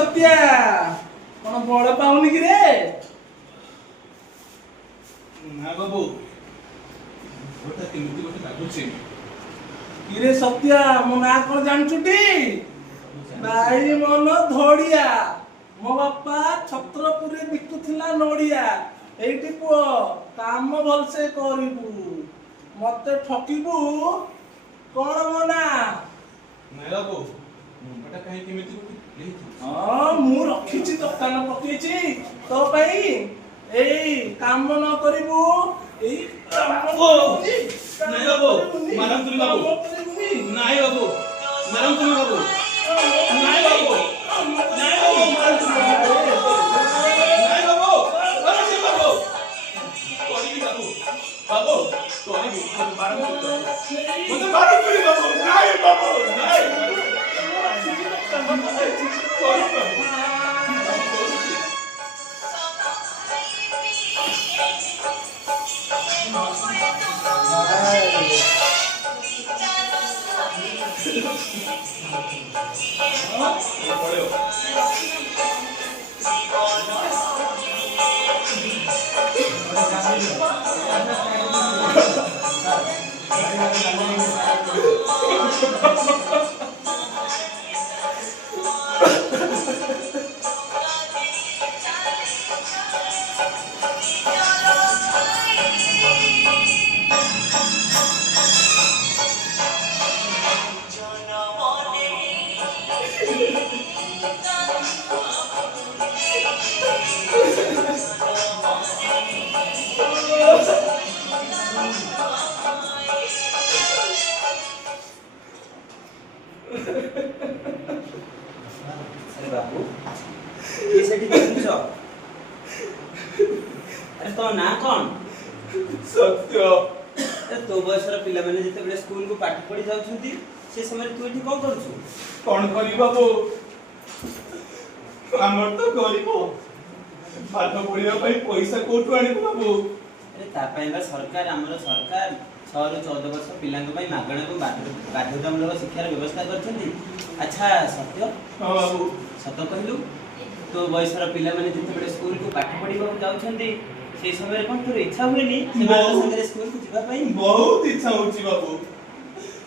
सत्या कौन बड़ पाऊनी कि रे ना बाबू गोटे केମିତି गोटे ଲାଗୁଛି कि रे सत्या मो ना कौन जानछुटी भाई मन धोड़िया मो बापा छत्रपुरी बिकुथिला नोड़िया एइटी पुओ काम भलसे करिबू मते ठकिबू कौन मना ନାଇଁ ବାବୁ ଗୋଟା କାହିଁ କେମିତି ଗୋଟେ हाँ मु रखिछि दुकान पकेछि तो भाई एई काम न करिबू एई काम ନାଇଁ ବାବୁ ମାରମ ତୁନି ବାବୁ ନାଇଁ ବାବୁ ମାରମ ତୁନି ବାବୁ ନାଇଁ ବାବୁ ନାଇଁ ବାବୁ ମାରମ ତୁନି ବାବୁ ନାଇଁ ବାବୁ ମାରମ ତୁନି ବାବୁ କରିବି ବାବୁ ବାବୁ କରିବି ମାରମ ତୁନି ମତେ ମାରମ ତୁନି ବାବୁ ନାଇଁ ବାବୁ ନାଇଁ अरे बाबू ये सेठी देखिछो अरे तो ना कौन सत्य अरे तो बयसर पिला माने जते बेले स्कूल को पाठ पढ़ी जाउछंती से समय तू एठी कोन करछु कौन करी बाबू हमर तो गरीब पाठ पढ़िया ପାଇଁ पैसा कोठु आनिबो बाबू अरे ता ପାଇଁ बा सरकार हमर सरकार 6 ରୁ 14 वर्ष पिलांग ପାଇଁ मागणा को बाध्यतामूलक शिक्षार व्यवस्था करछंती अच्छा सत्य हां बाबू सत कहलु तो बयसर पिला माने जते बेले स्कूल को पाठ पढ़ी जाउछंती से समय कोन तोर इच्छा हुएनी से माने संगे स्कूल को जिबा ପାଇଁ बहुत इच्छा होची बाबू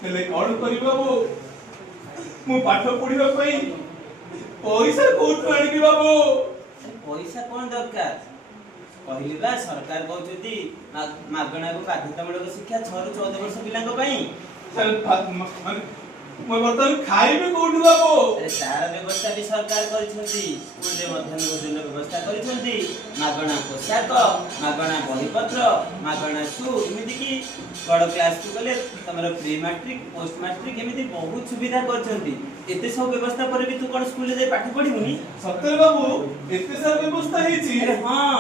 हेले कौन करी बाबू मु पाठ पढ़िया ପାଇଁ पैसा कोठु आनिबी बाबू पैसा कौन दरकार कहली बा सरकार कहउछती मागणा को बाध्यतामूलक शिक्षा 6 ରୁ 14 वर्ष पिलांग ପାଇଁ चल माने मैं बर्तन खाइबे कोठु बाबू अरे तार व्यवस्था भी सरकार करिसंती स्कूल रे मध्याह्न भोजन व्यवस्था करिसंती मागणा पोशाक मागणा बही पत्र मागणा शू एमिति की बड़ क्लास को गले तमरो प्री मैट्रिक पोस्ट मैट्रिक एमिति बहुत सुविधा करछंती एते सब व्यवस्था पर भी तू कोन स्कूल रे पाठ पढ़िबुनी सत्य बाबू एते सारा व्यवस्था हेची अरे हां